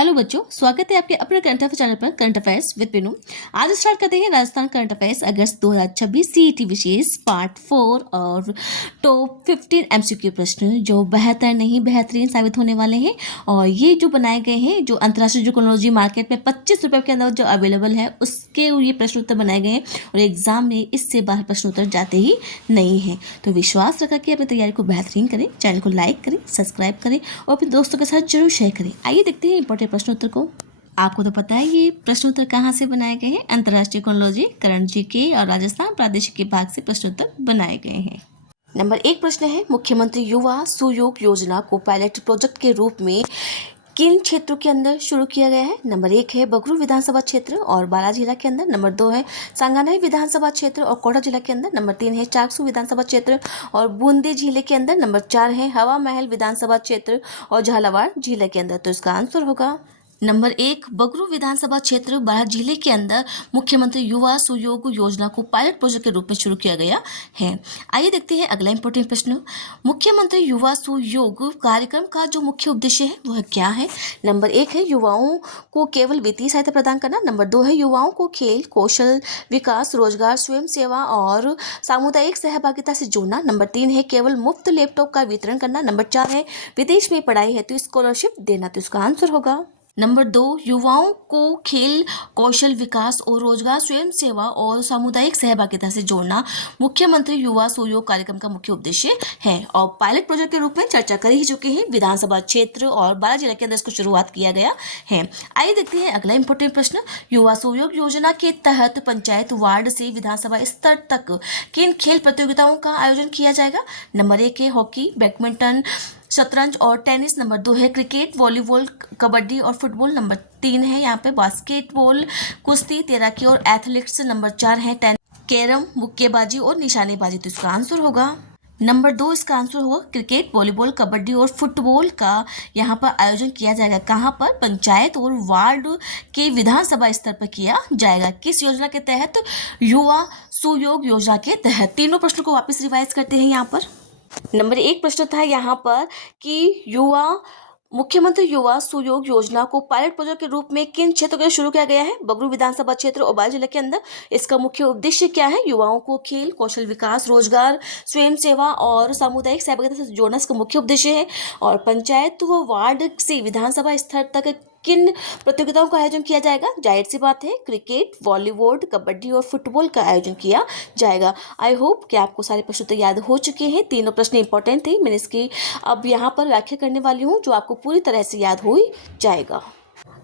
Hello बच्चों, स्वागत है आपके अपने करंट अफेयर चैनल पर करंट अफेयर्स विद विनू। आज स्टार्ट करते हैं राजस्थान करंट अफेयर्स अगस्त 2026 सीईटी विशेष पार्ट 4 और टॉप 15 एमसीक्यू प्रश्न जो बेहतर नहीं बेहतरीन साबित होने वाले हैं। और ये जो बनाए गए हैं, जो अंतर्राष्ट्रीय जियोलॉजी मार्केट में 25 रुपये के अंदर जो अवेलेबल है, उसके ये प्रश्न उत्तर बनाए गए हैं और एग्जाम में इससे बाहर प्रश्न उत्तर जाते ही नहीं हैं। तो विश्वास रखा कि अपनी तैयारी को बेहतरीन करें, चैनल को लाइक करें, सब्सक्राइब करें और अपने दोस्तों के साथ जरूर शेयर करें। आइए देखते हैं इंपॉर्टेंट प्रश्न उत्तर को। आपको तो पता है ये प्रश्न उत्तर कहाँ से बनाए गए हैं, अंतर्राष्ट्रीय जियोलॉजी, करंट जीके और राजस्थान प्रादेशिक विभाग से प्रश्न उत्तर बनाए गए हैं। नंबर 1 प्रश्न है, मुख्यमंत्री युवा सुयोग योजना को पायलट प्रोजेक्ट के रूप में किन क्षेत्रों के अंदर शुरू किया गया है। नंबर 1 है बगरू विधानसभा क्षेत्र और बाला जिला के अंदर। नंबर 2 है सांगानेर विधानसभा क्षेत्र और कोटा जिला के अंदर। नंबर 3 है चाकसू विधानसभा क्षेत्र और बूंदी जिले के अंदर। नंबर 4 है हवा महल विधानसभा क्षेत्र और झालावाड़ जिले के अंदर। तो इसका आंसर होगा नंबर 1 बगरू विधानसभा क्षेत्र बाला जिले के अंदर मुख्यमंत्री युवा सुयोग योजना को पायलट प्रोजेक्ट के रूप में शुरू किया गया है। आइए देखते हैं अगला इंपॉर्टेंट प्रश्न, मुख्यमंत्री युवा सुयोग कार्यक्रम का जो मुख्य उद्देश्य है वह क्या है। नंबर 1 है युवाओं को केवल वित्तीय सहायता प्रदान करना। नंबर 2 है युवाओं को खेल कौशल विकास रोजगार स्वयं सेवा और सामुदायिक सहभागिता से जोड़ना। नंबर 3 है केवल मुफ्त लैपटॉप का वितरण करना। नंबर 4 है विदेश में पढ़ाई हेतु स्कॉलरशिप देना। तो इसका आंसर होगा नंबर 2 युवाओं को खेल कौशल विकास और रोजगार स्वयं सेवा और सामुदायिक सहभागिता से जोड़ना मुख्यमंत्री युवा सुयोग कार्यक्रम का मुख्य उद्देश्य है। और पायलट प्रोजेक्ट के रूप में चर्चा कर ही चुके हैं, विधानसभा क्षेत्र और बाला जिला के अंदर इसको शुरुआत किया गया है। आइए देखते हैं अगला इंपॉर्टेंट प्रश्न, युवा सुयोग योजना के तहत पंचायत वार्ड से विधानसभा स्तर तक किन खेल प्रतियोगिताओं का आयोजन किया जाएगा। नंबर 1 है हॉकी बैडमिंटन शतरंज और टेनिस। नंबर 2 है क्रिकेट वॉलीबॉल कबड्डी और फुटबॉल। नंबर 3 है यहाँ पे बास्केटबॉल कुश्ती तैराकी और एथलेटिक्स। नंबर 4 है कैरम मुक्केबाजी और निशानेबाजी। तो इसका आंसर होगा नंबर 2, इसका आंसर होगा क्रिकेट वॉलीबॉल कबड्डी और फुटबॉल का यहाँ पर आयोजन किया जाएगा। कहाँ पर, पंचायत और वार्ड के विधानसभा स्तर पर किया जाएगा। किस योजना के तहत, युवा सुयोग योजना के तहत। तीनों प्रश्नों को वापस रिवाइज करते हैं। यहाँ पर नंबर 1 प्रश्न था यहाँ पर कि मुख्यमंत्री युवा सुयोग योजना को पायलट प्रोजेक्ट के रूप में किन क्षेत्रों के लिए शुरू किया गया है। बगरू विधानसभा क्षेत्र और बाला जिले के अंदर। इसका मुख्य उद्देश्य क्या है, युवाओं को खेल कौशल विकास रोजगार स्वयं सेवा और सामुदायिक सहभागिता से जोड़ना इसका मुख्य उद्देश्य है। और पंचायत व वार्ड से विधानसभा स्तर तक किन प्रतियोगिताओं का आयोजन किया जाएगा। जाहिर सी बात है क्रिकेट वॉलीबॉल कबड्डी और फुटबॉल का आयोजन किया जाएगा। आई होप कि आपको सारे प्रश्न तो याद हो चुके हैं। तीनों प्रश्न इंपॉर्टेंट थे, मैंने इसकी अब यहाँ पर व्याख्या करने वाली हूँ जो आपको पूरी तरह से याद हो ही जाएगा।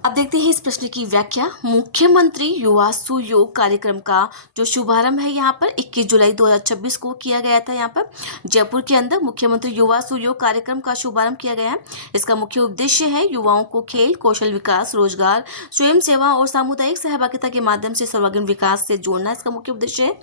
अब देखते हैं इस प्रश्न की व्याख्या। मुख्यमंत्री युवा सुयोग कार्यक्रम का जो शुभारंभ है यहाँ पर 21 जुलाई 2026 को किया गया था। यहाँ पर जयपुर के अंदर मुख्यमंत्री युवा सुयोग कार्यक्रम का शुभारंभ किया गया है। इसका मुख्य उद्देश्य है युवाओं को खेल कौशल विकास रोजगार स्वयं सेवा और सामुदायिक सहभागिता के माध्यम से सर्वांगीण विकास से जोड़ना इसका मुख्य उद्देश्य है।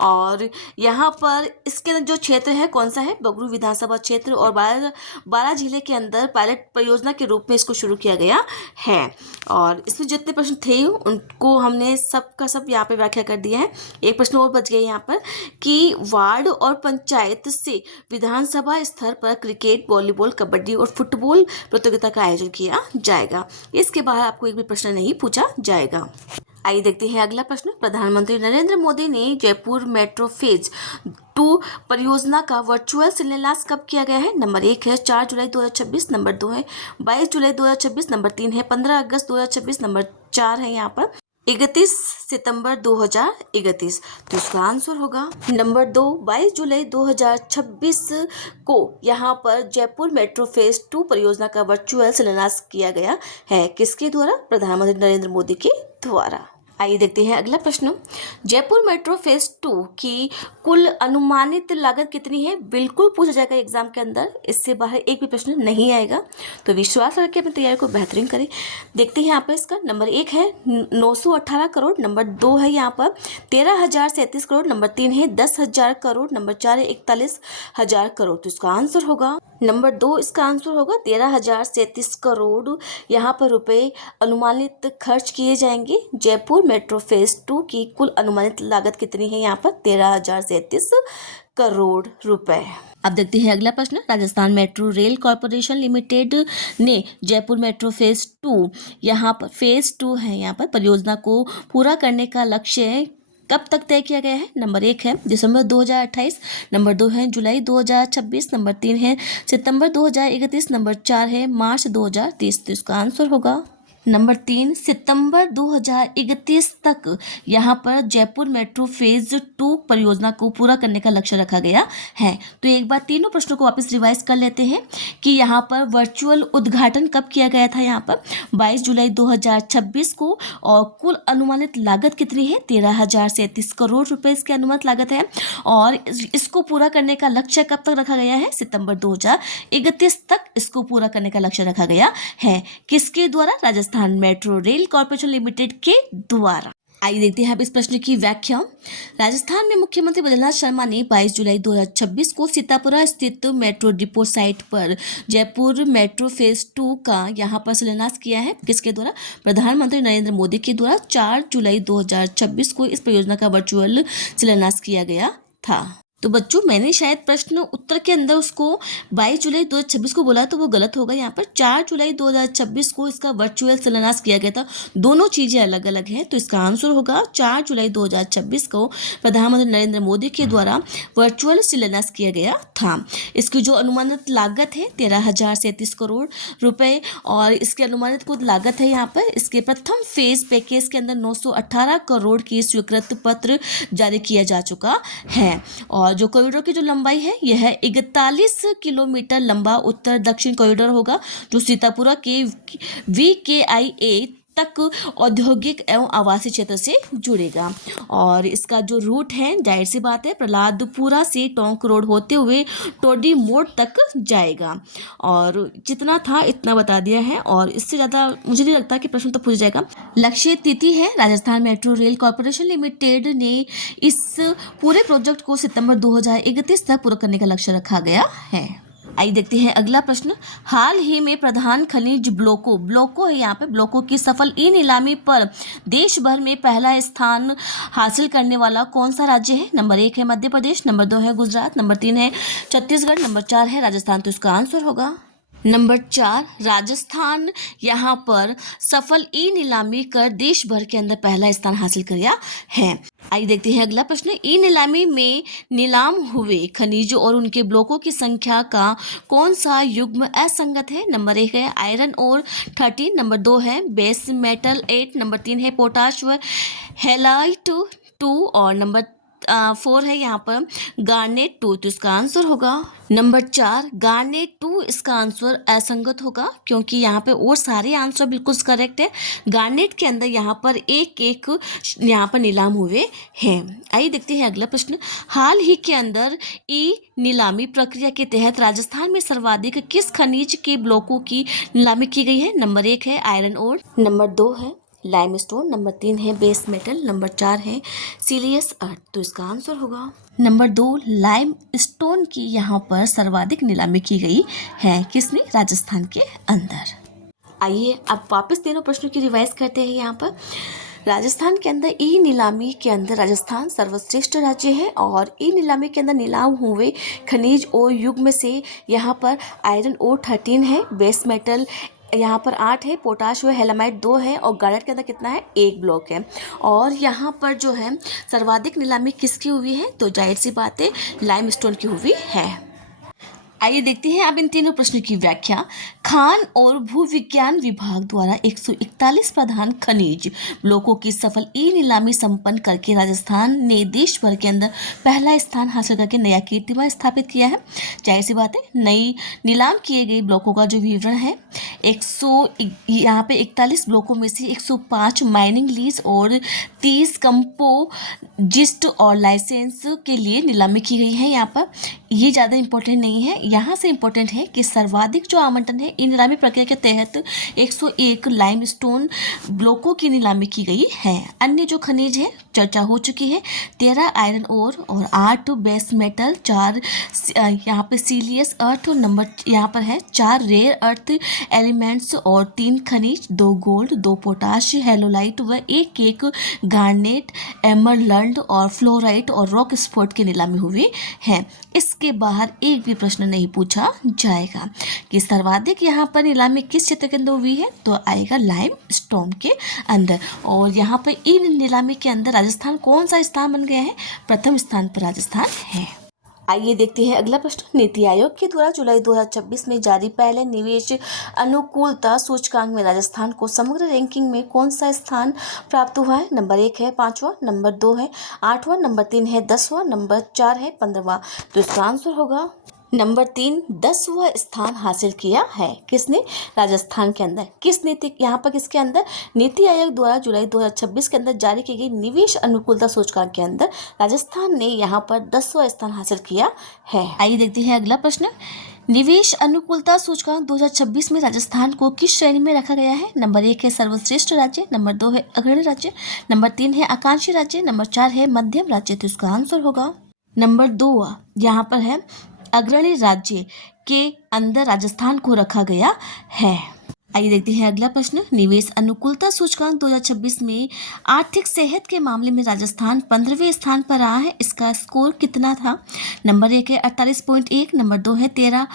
और यहाँ पर इसके अंदर जो क्षेत्र है कौन सा है, बगरू विधानसभा क्षेत्र और बाला जिले के अंदर पायलट परियोजना के रूप में इसको शुरू किया गया है। और इसमें जितने प्रश्न थे उनको हमने सब का सब यहाँ पे व्याख्या कर दिया है। एक प्रश्न और बच गया यहाँ पर कि वार्ड और पंचायत से विधानसभा स्तर पर क्रिकेट वॉलीबॉल कबड्डी और फुटबॉल प्रतियोगिता का आयोजन किया जाएगा। इसके बाहर आपको एक भी प्रश्न नहीं पूछा जाएगा। आइए देखते हैं अगला प्रश्न, प्रधानमंत्री नरेंद्र मोदी ने जयपुर मेट्रो फेज 2 परियोजना का वर्चुअल शिलान्यास कब किया गया है। नंबर 1 है 4 जुलाई 2026। नंबर 2 है 22 जुलाई 2026। नंबर 3 है 15 अगस्त 2026। नंबर 4 है यहाँ पर 31 सितंबर 2031। तो इसका आंसर होगा नंबर 2 22 जुलाई 2026 को यहाँ पर जयपुर मेट्रो फेज 2 परियोजना का वर्चुअल शिलान्यास किया गया है। किसके द्वारा, प्रधानमंत्री नरेंद्र मोदी के द्वारा। आइए देखते हैं अगला प्रश्न, जयपुर मेट्रो फेज 2 की कुल अनुमानित लागत कितनी है। बिल्कुल पूछा जाएगा एग्जाम के अंदर, इससे बाहर एक भी प्रश्न नहीं आएगा। तो विश्वास रख के अपनी तैयारी को बेहतरीन करें। देखते हैं यहाँ पर इसका नंबर 1 है 918 करोड़। नंबर 2 है यहाँ पर 13,037 करोड़। नंबर 3 है 10,000 करोड़। नंबर 4 है 41,000 करोड़। तो इसका आंसर होगा नंबर 2 इसका आंसर होगा 13,037 करोड़ यहाँ पर रुपए अनुमानित खर्च किए जाएंगे। जयपुर मेट्रो फेज 2 की कुल अनुमानित लागत कितनी है यहाँ पर 13,037 करोड़ रुपए। अब देखते हैं अगला प्रश्न। Rajasthan metro rail corporation limited ने जयपुर मेट्रो फेज 2 यहाँ पर फेज 2 है यहाँ पर परियोजना को पूरा करने का लक्ष्य कब तक तय किया गया है? नंबर 1 है दिसंबर 2028, नंबर 2 है जुलाई 2026, नंबर 3 है सितंबर 2031, नंबर 4 है मार्च 2030। तो इसका आंसर होगा नंबर 3 सितंबर 2031 तक यहाँ पर जयपुर मेट्रो फेज 2 परियोजना को पूरा करने का लक्ष्य रखा गया है। तो एक बार तीनों प्रश्नों को वापस रिवाइज कर लेते हैं कि यहाँ पर वर्चुअल उद्घाटन कब किया गया था? यहाँ पर 22 जुलाई 2026 को। और कुल अनुमानित लागत कितनी है? 13,037 करोड़ रुपए इसकी अनुमानित लागत है। और इसको पूरा करने का लक्ष्य कब तक रखा गया है? सितंबर 2031 तक इसको पूरा करने का लक्ष्य रखा गया है। किसके द्वारा? Rajasthan metro rail corporation limited के द्वारा। आइए देखते हैं अब इस प्रश्न की व्याख्या। राजस्थान में मुख्यमंत्री बद्रीनाथ शर्मा ने 22 जुलाई 2026 को सीतापुरा स्थित मेट्रो डिपो साइट पर जयपुर मेट्रो फेज 2 का यहाँ पर शिलान्यास किया है। किसके द्वारा? प्रधानमंत्री नरेंद्र मोदी के द्वारा 4 जुलाई 2026 को इस परियोजना का वर्चुअल शिलान्यास किया गया था। तो बच्चों मैंने शायद प्रश्न उत्तर के अंदर उसको 22 जुलाई 2026 को बोला तो वो गलत होगा। यहाँ पर 4 जुलाई 2026 को इसका वर्चुअल शिलान्यास किया गया था। दोनों चीज़ें अलग अलग हैं। तो इसका आंसर होगा 4 जुलाई 2026 को प्रधानमंत्री नरेंद्र मोदी के द्वारा वर्चुअल शिलान्यास किया गया था। इसकी जो अनुमानित लागत है 13,037 करोड़ रुपए और इसकी अनुमानित कुल लागत है यहाँ पर इसके प्रथम फेज पैकेज के अंदर 918 करोड़ की स्वीकृत पत्र जारी किया जा चुका है। और जो कॉरिडोर की जो लंबाई है यह है 41 किलोमीटर लंबा उत्तर दक्षिण कॉरिडोर होगा जो सीतापुरा के VKIA तक औद्योगिक एवं आवासीय क्षेत्र से जुड़ेगा। और इसका जो रूट है जाहिर सी बात है प्रहलादपुरा से टोंक रोड होते हुए टोडी मोड़ तक जाएगा। और जितना था इतना बता दिया है और इससे ज़्यादा मुझे नहीं लगता कि प्रश्न तो पूछ जाएगा। लक्ष्य तिथि है Rajasthan metro rail corporation limited ने इस पूरे प्रोजेक्ट को सितंबर 2031 तक पूरा करने का लक्ष्य रखा गया है। आइए देखते हैं अगला प्रश्न। हाल ही में प्रधान खनिज ब्लॉको है यहाँ पे ब्लॉको की सफल ई नीलामी पर देश भर में पहला स्थान हासिल करने वाला कौन सा राज्य है? नंबर 1 है मध्य प्रदेश, नंबर 2 है गुजरात, नंबर 3 है छत्तीसगढ़, नंबर 4 है राजस्थान। तो इसका आंसर होगा नंबर 4 राजस्थान यहाँ पर सफल ई नीलामी कर देश भर के अंदर पहला स्थान हासिल किया है। आइए देखते हैं अगला प्रश्न। ई नीलामी में नीलाम हुए खनिजों और उनके ब्लॉकों की संख्या का कौन सा युग्म असंगत है? नंबर 1 है आयरन और 13, नंबर 2 है बेस मेटल 8, नंबर 3 है पोटाश व हेलाइट 2 और नंबर 4 है यहाँ पर गार्नेट 2। तो इसका आंसर होगा नंबर 4 गार्नेट 2 इसका आंसर असंगत होगा क्योंकि यहाँ पे और सारे आंसर बिल्कुल करेक्ट है। गार्नेट के अंदर यहाँ पर एक यहाँ पर नीलाम हुए हैं। आइए देखते हैं अगला प्रश्न। हाल ही के अंदर ई नीलामी प्रक्रिया के तहत राजस्थान में सर्वाधिक किस खनिज के ब्लॉकों की नीलामी की गई है? नंबर 1 है आयरन ओर, नंबर 2 है लाइमस्टोन, नंबर 3 है बेस मेटल, नंबर 4 है सिलियस अर्थ। तो इसका आंसर होगा नंबर 2 लाइम स्टोन की यहाँ पर सर्वाधिक नीलामी की गई है। किसने? राजस्थान के अंदर। आइए अब वापस तीनों प्रश्नों की रिवाइज करते हैं। यहाँ पर राजस्थान के अंदर ई नीलामी के अंदर राजस्थान सर्वश्रेष्ठ राज्य है और ई नीलामी के अंदर नीलाम हुए खनिज और युग्म से यहाँ पर आयरन ओर 13 है, बेस मेटल यहाँ पर 8 है, पोटाश व हेलामाइट 2 है और गार्नेट के अंदर कितना है? 1 ब्लॉक है। और यहाँ पर जो है सर्वाधिक नीलामी किसकी हुई है? तो जाहिर सी बात है लाइमस्टोन की हुई है। आइए देखते हैं अब इन तीनों प्रश्नों की व्याख्या। खान और भूविज्ञान विभाग द्वारा 141 प्रधान खनिज ब्लॉकों की सफल ई नीलामी संपन्न करके राजस्थान ने देश भर के अंदर पहला स्थान हासिल करके नया कीर्तिमान स्थापित किया है। जाहिर सी बात है नई नीलाम किए गए ब्लॉकों का जो विवरण है यहाँ पे 41 ब्लॉकों में से 105 माइनिंग लीज और 30 कंपोजिस्ट और लाइसेंस के लिए नीलामी की गई है। यहाँ पर ये ज़्यादा इंपॉर्टेंट नहीं है, यहाँ से इम्पोर्टेंट है कि सर्वाधिक जो आवंटन है इन नीलामी प्रक्रिया के तहत 101 लाइमस्टोन ब्लॉकों की नीलामी की गई है। अन्य जो खनिज है चर्चा हो चुकी है। 13 आयरन ओर और 8 बेस मेटल, 4 यहाँ पे सीलियस अर्थ, नंबर यहाँ पर है 4 रेयर अर्थ एलिमेंट्स और 3 खनिज, 2 गोल्ड, 2 पोटाश, हेलोलाइट व एक गार्नेट, एमरल्ड और फ्लोराइट और रॉक स्फोट की नीलामी हुई है। इसके बाहर एक भी प्रश्न नहीं पूछा जाएगा कि सर्वाधिक यहाँ पर नीलामी किस क्षेत्र के अंदर हुई है, तो आएगा लाइम स्टोन के अंदर। और यहाँ पर इन नीलामी के अंदर राजस्थान कौन सा स्थान बन गया है, प्रथम स्थान पर राजस्थान है। आइए देखते हैं अगला प्रश्न। नीति आयोग के द्वारा जुलाई 2026 में जारी पहले निवेश अनुकूलता सूचकांक में राजस्थान को समग्र रैंकिंग में कौन सा स्थान प्राप्त हुआ है? नंबर 1 है 5वां, नंबर 2 है 8वां, नंबर 3 है 10वां, नंबर 4 है 15वां। तो इसका आंसर होगा नंबर 3, 10वां स्थान हासिल किया है। किसने? राजस्थान के अंदर। किस नीति, यहाँ पर किसके अंदर? नीति आयोग द्वारा जुलाई 2026 के अंदर जारी की गई निवेश अनुकूलता सूचकांक के अंदर राजस्थान ने यहाँ पर 10वां स्थान हासिल किया है। आइए देखते हैं अगला प्रश्न। निवेश अनुकूलता सूचकांक 2026 में राजस्थान को किस श्रेणी में रखा गया है? नंबर 1 है सर्वश्रेष्ठ राज्य, नंबर 2 है अग्रणी राज्य, नंबर 3 है आकांक्षी राज्य, नंबर 4 है मध्यम राज्य। तो इसका आंसर होगा नंबर 2, यहाँ पर है अग्रणी राज्य के अंदर राजस्थान को रखा गया है। आइए देखते हैं अगला प्रश्न। निवेश अनुकूलता सूचकांक 2026 में आर्थिक सेहत के मामले में राजस्थान 15वें स्थान पर रहा है। इसका स्कोर कितना था? नंबर 1 है 48.1, नंबर 2 है 13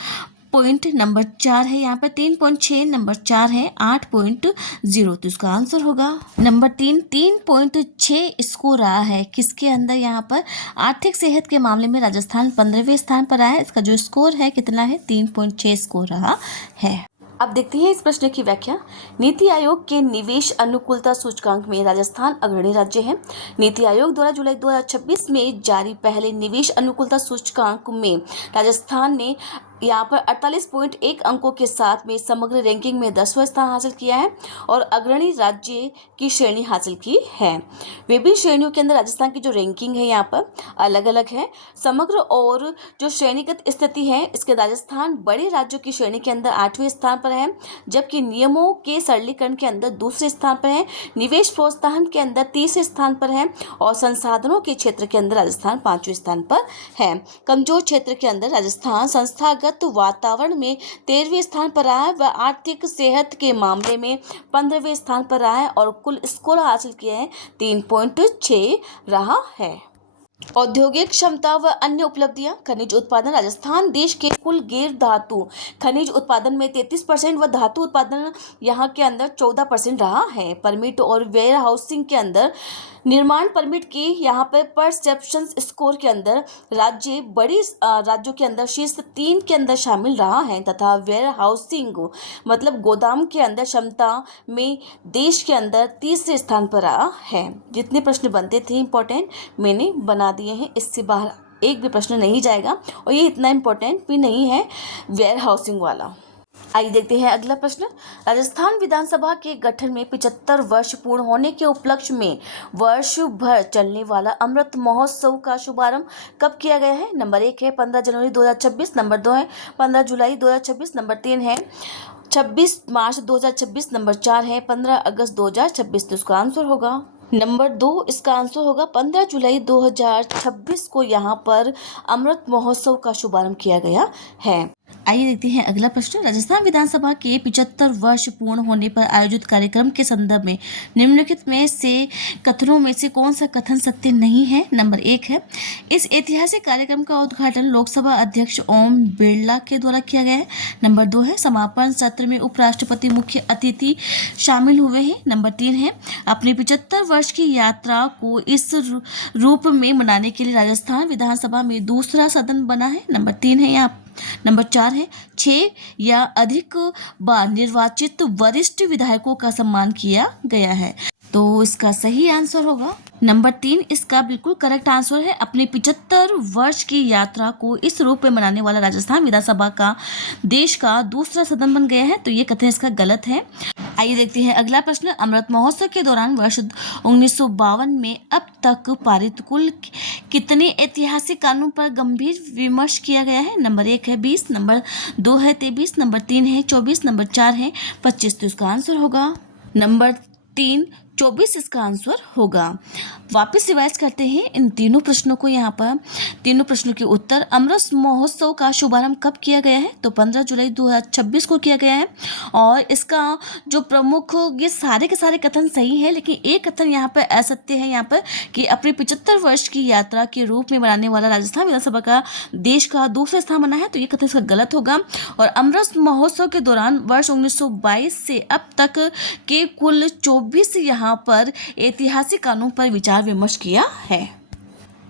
पॉइंट, नंबर 4 है यहाँ पर 3.6, नंबर 4 है 8.0। तो इसका आंसर होगा नंबर 3, 3.6 स्कोर रहा है। किसके अंदर? यहाँ पर आर्थिक सेहत के मामले में राजस्थान 15वें स्थान पर आया है। इसका जो स्कोर है कितना है? 3.6 स्कोर रहा है। अब देखते हैं इस प्रश्न की व्याख्या। नीति आयोग के निवेश अनुकूलता सूचकांक में राजस्थान अग्रणी राज्य है। नीति आयोग द्वारा जुलाई 2026 में जारी पहले निवेश अनुकूलता सूचकांक में राजस्थान ने यहाँ पर 48.1 अंकों के साथ में समग्र रैंकिंग में 10वां स्थान हासिल किया है और अग्रणी राज्य की श्रेणी हासिल की है। विभिन्न श्रेणियों के अंदर राजस्थान की जो रैंकिंग है यहाँ पर अलग अलग है। समग्र और जो श्रेणीगत स्थिति है, इसके राजस्थान बड़े राज्यों की श्रेणी के अंदर 8वें स्थान पर है, जबकि नियमों के सरलीकरण के अंदर दूसरे स्थान पर है, निवेश प्रोत्साहन के अंदर तीसरे स्थान पर है और संसाधनों के क्षेत्र के अंदर राजस्थान 5वें स्थान पर है। कमजोर क्षेत्र के अंदर राजस्थान संस्थागत वातावरण में 13वें स्थान पर रहा है व आर्थिक सेहत के मामले में 15वें स्थान पर रहा है और कुल स्कोर हासिल किया है 3.6 रहा है। औद्योगिक क्षमता व अन्य उपलब्धियां। खनिज उत्पादन। राजस्थान देश के कुल गैर धातु खनिज उत्पादन में 33% व धातु उत्पादन यहाँ के अंदर 14% रहा है। परमिट और वेयर हाउसिंग के अंदर निर्माण परमिट की यहाँ पर परसेप्शन स्कोर के अंदर राज्य बड़ी राज्यों के अंदर शीर्ष 3 के अंदर शामिल रहा है तथा वेयर हाउसिंग मतलब गोदाम के अंदर क्षमता में देश के अंदर तीसरे स्थान पर रहा है। जितने प्रश्न बनते थे इंपॉर्टेंट मैंने बना दिए हैं, इससे बाहर एक भी प्रश्न नहीं जाएगा और ये इतना इम्पोर्टेंट भी नहीं है वेयर हाउसिंग वाला। आइए देखते हैं अगला प्रश्न। राजस्थान विधानसभा के गठन में 75 वर्ष पूर्ण होने के उपलक्ष्य में वर्ष भर चलने वाला अमृत महोत्सव का शुभारंभ कब किया गया है? नंबर 1 है 15 जनवरी 2026, नंबर 2 है 15 जुलाई 2026, नंबर 3 है 26 मार्च 2026, नंबर 4 है 15 अगस्त 2026। तो इसका आंसर होगा नंबर 2। इसका आंसर होगा 15 जुलाई 2026 को यहाँ पर अमृत महोत्सव का शुभारंभ किया गया है। आइए देखते हैं अगला प्रश्न। राजस्थान विधानसभा के 75 वर्ष पूर्ण होने पर आयोजित कार्यक्रम के संदर्भ में निम्नलिखित में से कथनों में से कौन सा कथन सत्य नहीं है? नंबर 1 है इस ऐतिहासिक कार्यक्रम का उद्घाटन लोकसभा अध्यक्ष ओम बिरला के द्वारा किया गया है। नंबर 2 है समापन सत्र में उपराष्ट्रपति मुख्य अतिथि शामिल हुए हैं। नंबर 3 है अपनी 75 वर्ष की यात्रा को इस रूप में मनाने के लिए राजस्थान विधानसभा में दूसरा सदन बना है। नंबर 3 है यहाँ नंबर 4 है 6 या अधिक बार निर्वाचित वरिष्ठ विधायकों का सम्मान किया गया है। तो इसका सही आंसर होगा नंबर 3। इसका बिल्कुल करेक्ट आंसर है अपने 75 वर्ष की यात्रा को इस रूप में मनाने वाला राजस्थान विधानसभा का देश का दूसरा सदन बन गया है। तो ये कथन इसका गलत है। आइए देखते हैं अगला प्रश्न। अमृत महोत्सव के दौरान वर्ष 1952 में अब तक पारित कुल कितने ऐतिहासिक कानून पर गंभीर विमर्श किया गया है? नंबर 1 है 20, नंबर 2 है 23, नंबर 3 है 24, नंबर 4 है 25। तो इसका आंसर होगा नंबर 3 24 इसका आंसर होगा। वापस रिवाइज करते हैं इन तीनों प्रश्नों को। यहाँ पर तीनों प्रश्नों के उत्तर। अमृत महोत्सव का शुभारंभ कब किया गया है? तो 15 जुलाई 2026 को किया गया है। और इसका जो प्रमुख, ये सारे के सारे कथन सही है, लेकिन एक कथन यहाँ पर असत्य है यहाँ पर कि अपने 75 वर्ष की यात्रा के रूप में मनाने वाला राजस्थान विधानसभा का देश का दूसरा स्थान बना है, तो ये कथन इसका गलत होगा। और अमृत महोत्सव के दौरान वर्ष 1922 से अब तक के कुल 24 यहाँ पर ऐतिहासिक कानून पर विचार विमर्श किया है।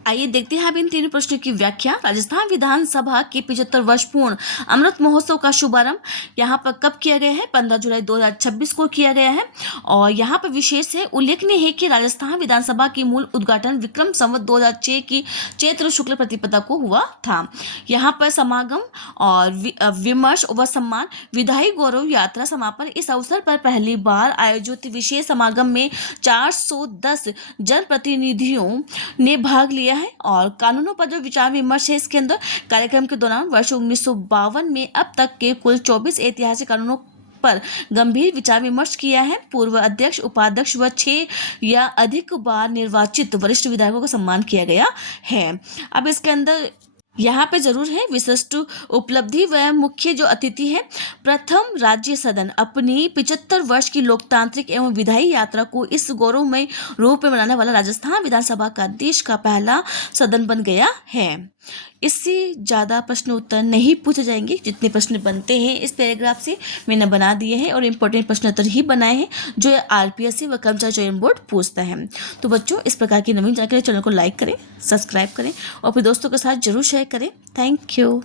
आइए देखते हैं अब इन तीनों प्रश्नों की व्याख्या। राजस्थान विधानसभा के 75 वर्ष पूर्ण अमृत महोत्सव का शुभारंभ यहाँ पर कब किया गया है? 15 जुलाई 2026 को किया गया है। और यहाँ पर विशेष है, उल्लेखनीय है कि राजस्थान विधानसभा की मूल उद्घाटन विक्रम संवत 2006 की चैत्र शुक्ल प्रतिपदा को हुआ था। यहाँ पर समागम और विमर्श व सम्मान विधायी गौरव यात्रा समापन। इस अवसर पर पहली बार आयोजित विशेष समागम में 410 जनप्रतिनिधियों ने भाग लिया है। और कानूनों पर जो विचार विमर्श है इसके अंदर, कार्यक्रम के दौरान वर्ष 1952 में अब तक के कुल 24 ऐतिहासिक कानूनों पर गंभीर विचार विमर्श किया है। पूर्व अध्यक्ष, उपाध्यक्ष व 6 या अधिक बार निर्वाचित वरिष्ठ विधायकों का सम्मान किया गया है। अब इसके अंदर यहाँ पे जरूर है विशिष्ट उपलब्धि व मुख्य जो अतिथि है, प्रथम राज्य सदन अपनी 75 वर्ष की लोकतांत्रिक एवं विधायी यात्रा को इस गौरवमय रूप में मनाने वाला राजस्थान विधानसभा का देश का पहला सदन बन गया है। इससे ज़्यादा प्रश्न उत्तर नहीं पूछे जाएंगे। जितने प्रश्न बनते हैं इस पैराग्राफ से मैंने बना दिए हैं और इम्पोर्टेंट प्रश्न उत्तर ही बनाए हैं जो RPSC व कर्मचारी चयन बोर्ड पूछता है। तो बच्चों, इस प्रकार की नवीन जानकारी चैनल को लाइक करें, सब्सक्राइब करें और अपने दोस्तों के साथ जरूर शेयर करें। Thank you.